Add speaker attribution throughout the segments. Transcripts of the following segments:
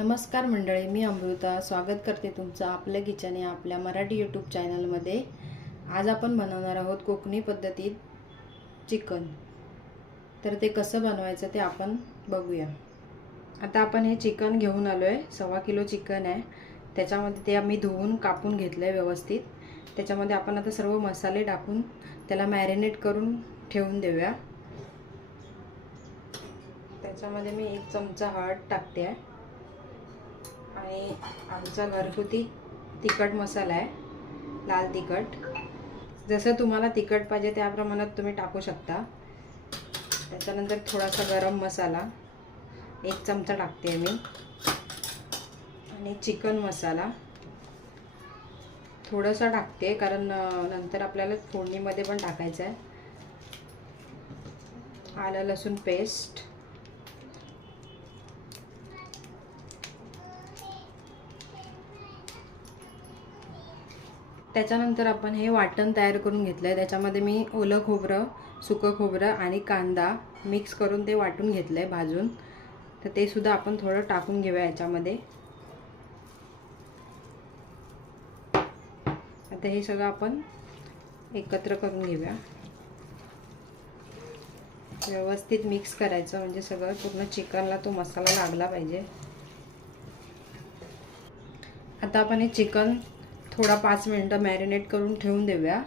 Speaker 1: नमस्कार मंडळी मी अमृता. स्वागत करते तुमचं आपलं किचन या आपल्या मराठी यूट्यूब चॅनलमध्ये आज आपण बनवणार आहोत कोकणी पद्धतीत चिकन. तर ते कसं बनवायचं ते आपण बघूया. आता आपण हे चिकन घेऊन आलो आहे सव्वा किलो चिकन आहे. त्याच्यामध्ये ते आम्ही धुवून कापून घेतलं आहे व्यवस्थित. त्याच्यामध्ये आपण आता सर्व मसाले टाकून त्याला मॅरिनेट करून ठेवून देऊया. त्याच्यामध्ये मी एक चमचा हळद टाकते. आहे आणि आमचा घरगुती तिखट मसाला आहे लाल तिखट. जसं तुम्हाला तिखट पाहिजे त्या प्रमाणात तुम्ही टाकू शकता. त्याच्यानंतर थोडासा गरम मसाला एक चमचा टाकते मी. आणि चिकन मसाला. थोडंसं टाकते कारण नंतर आपल्याला फोडणीमध्ये पण टाकायचं आहे. आलं लसूण पेस्ट. त्याच्यानंतर आपण हे वाटण तयार करून घेतलं आहे त्याच्यामध्ये मी ओलं खोबरं सुकं खोबरं आणि कांदा मिक्स करून ते वाटून घेतलं आहे भाजून. तर ते सुद्धा आपण थोडं टाकून घेऊया याच्यामध्ये. आता हे सगळं आपण एकत्र करून घेऊया. व्यवस्थित मिक्स करायचं म्हणजे सगळं पूर्ण चिकनला तो मसाला लागला पाहिजे. आता आपण हे चिकन थोडा पाच मिनटं मॅरिनेट करून ठेवून देऊया.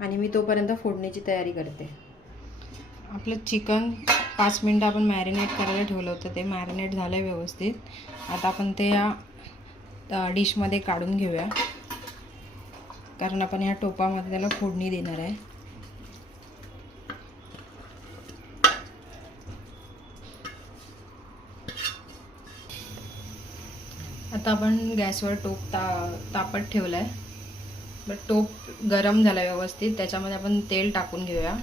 Speaker 1: आणि मी तोपर्यंत फोडणीची तयारी करते. आपलं चिकन पाच मिनटं आपण मॅरिनेट करायला ठेवलं होतं ते मॅरिनेट झालं आहे व्यवस्थित. आता आपण ते या डिशमध्ये काढून घेऊया. कारण आपण या टोपामध्ये त्याला फोडणी देणार आहे. आता आपण गॅसवर टोप ता तापत ठेवलं आहे बट टोप गरम झाला व्यवस्थित त्याच्यामध्ये आपण तेल टाकून घेऊया.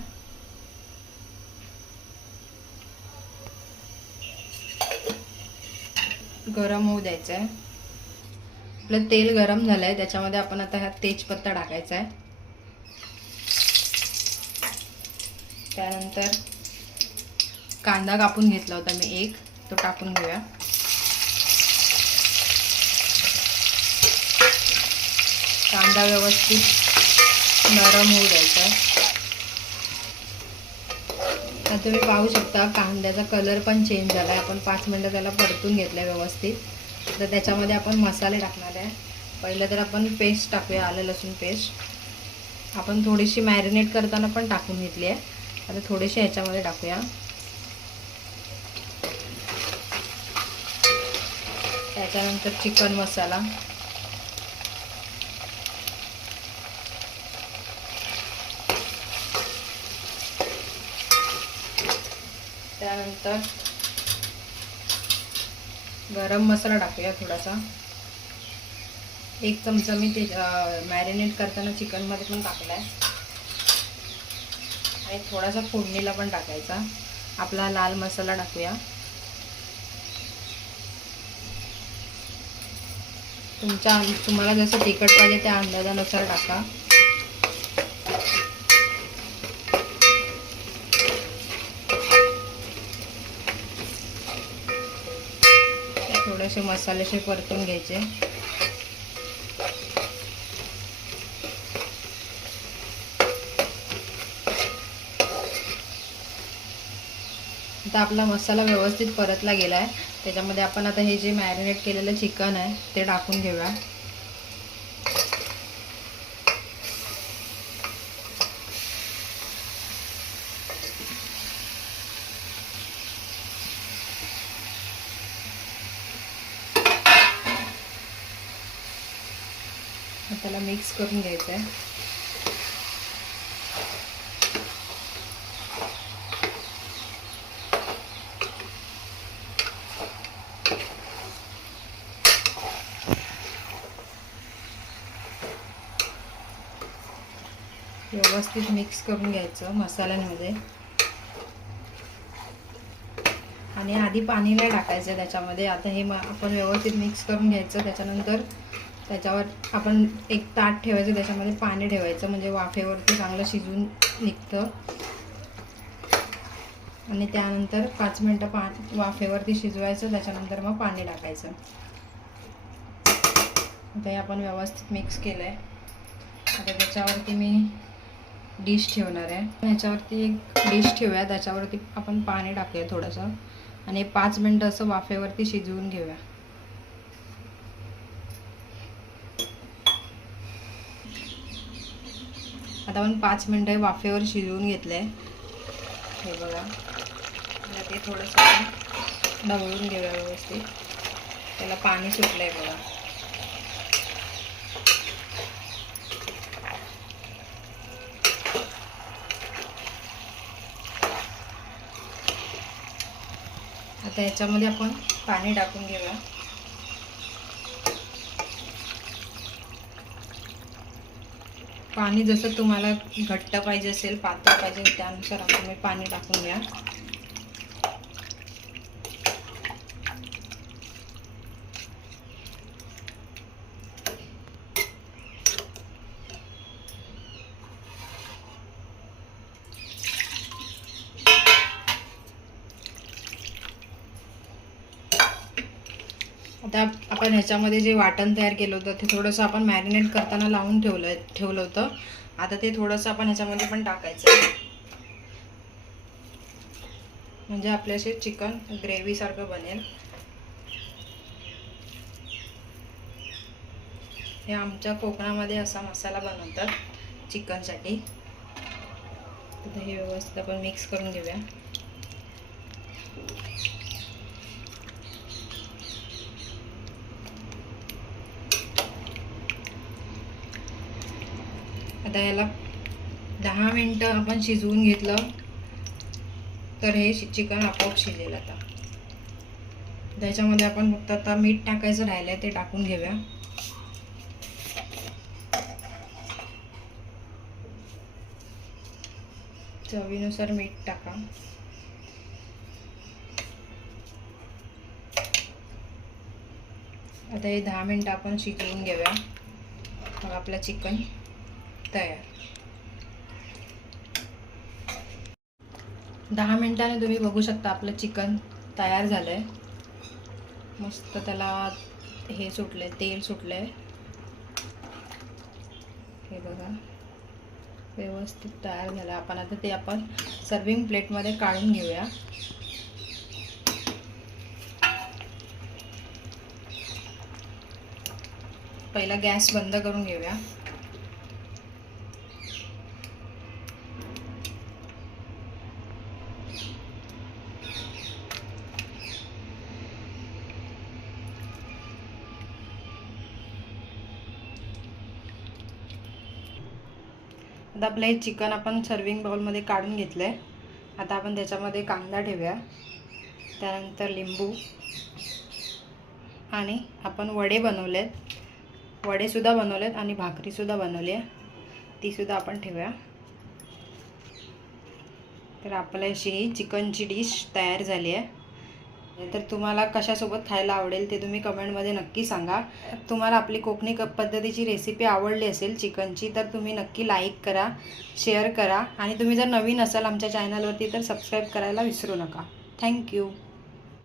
Speaker 1: गरम होऊ द्यायचं आहे आपलं तेल गरम झालं आहे त्याच्यामध्ये आपण आता हा तेजपत्ता टाकायचा आहे त्यानंतर कांदा कापून घेतला होता मी एक तो टाकून घेऊया. कांदा व्यवस्थित नरम होऊ द्यायचा आता तुम्ही पाहू शकता कांद्याचा कलर पण चेंज झाला आहे आपण पाच मिनटं त्याला परतून घेतलं आहे व्यवस्थित. तर त्याच्यामध्ये आपण मसाले टाकणार आहे. पहिलं तर आपण पेस्ट टाकूया आलं लसूण पेस्ट आपण थोडीशी मॅरिनेट करताना पण टाकून घेतली आहे. आता थोडीशी ह्याच्यामध्ये टाकूया. त्याच्यानंतर चिकन मसाला. त्यानंतर गरम मसाला टाकूया थोडासा. एक चमचा मी ते मॅरिनेट करताना चिकनमध्ये पण टाकला आहे आणि थोडासा फोडणीला पण टाकायचा. आपला लाल मसाला टाकूया. तुमच्या तुम्हाला जसं तिखट पाहिजे त्या अंदाजानुसार टाका. असे मसालेसे परतून घ्यायचे. आता आपला मसाला व्यवस्थित परतला गेला आहे त्याच्यामध्ये आपण आता हे जे मॅरिनेट केलेलं चिकन आहे ते टाकून घेऊया. त्याला मिक्स करून घ्यायचं आहे व्यवस्थित मिक्स करून घ्यायचं मसाल्यांमध्ये. आणि आधी पाणी नाही टाकायचं त्याच्यामध्ये. आता हे आपण व्यवस्थित मिक्स करून घ्यायचं. त्याच्यानंतर त्याच्यावर आपण एक ताट ठेवायचं त्याच्यामध्ये पाणी ठेवायचं म्हणजे वाफेवरती चांगलं शिजून निघतं. आणि त्यानंतर पाच मिनटं पा वाफेवरती शिजवायचं त्याच्यानंतर मग पाणी टाकायचं. आता हे आपण व्यवस्थित मिक्स केलं आहे आता त्याच्यावरती मी डिश ठेवणार आहे. ह्याच्यावरती एक डिश ठेवूया त्याच्यावरती आपण पाणी टाकूया थोडंसं. आणि पाच मिनटं असं वाफेवरती शिजवून घेऊया. आता आपण पाच मिनटं वाफेवर शिजवून घेतलं आहे हे बघा. आता ते थोडंसं आपण ढवळून घेऊया व्यवस्थित. त्याला पाणी सुटलं आहे बघा. आता याच्यामध्ये आपण पाणी टाकून घेऊया. पाणी जसं तुम्हाला घट्ट पाहिजे असेल पातळ पाहिजे त्यानुसार आपण पाणी टाकून घ्या. आता आपण ह्याच्यामध्ये जे वाटण तयार केलं होतं ते थोडंसं आपण मॅरिनेट करताना लावून ठेवलं ठेवलं होतं. आता ते थोडंसं आपण ह्याच्यामध्ये पण टाकायचं म्हणजे आपल्याशी चिकन ग्रेव्हीसारखं बनेल. हे आमच्या कोकणामध्ये असा मसाला बनवतात चिकनसाठी. तर हे व्यवस्थित आपण मिक्स करून घेऊया. आता याला दहा मिनटं आपण शिजवून घेतलं. तर हे चिकन आपोआप शिजेल आता. त्याच्यामध्ये आपण फक्त आता मीठ टाकायचं राहिलं आहे ते टाकून घेऊया. चवीनुसार मीठ टाका. आता हे दहा मिनटं आपण शिजवून घेऊया. मग आपलं चिकन. तयार. दहा मिनटाने तुम्ही बघू शकता आपलं चिकन तयार झालं आहे मस्त त्याला हे सुटले तेल सुटले हे बघा. व्यवस्थित तयार झालं. आपण आता ते आपण सर्विंग प्लेटमध्ये काढून घेऊया. पहिला गॅस बंद करून घेऊया. आता आपलं हे चिकन आपण सर्विंग बाउलमध्ये काढून घेतलं आहे आता आपण त्याच्यामध्ये कांदा ठेवूया. त्यानंतर लिंबू. आणि आपण वडे बनवले आहेत वडेसुद्धा बनवले आहेत आणि भाकरीसुद्धा बनवली आहे. तीसुद्धा आपण ठेवूया. तर आपल्याशी ही चिकनची डिश तयार झाली आहे. तर तुम्हाला कशासोबत खायला आवडेल ते तुम्ही कमेंटमध्ये नक्की सांगा. तुम्हाला आपली कोकणी क पद्धतीची रेसिपी आवडली असेल चिकनची तर तुम्ही नक्की लाईक करा शेअर करा. आणि तुम्ही जर नवीन असाल आमच्या चॅनलवरती तर सबस्क्राईब करायला विसरू नका. थँक्यू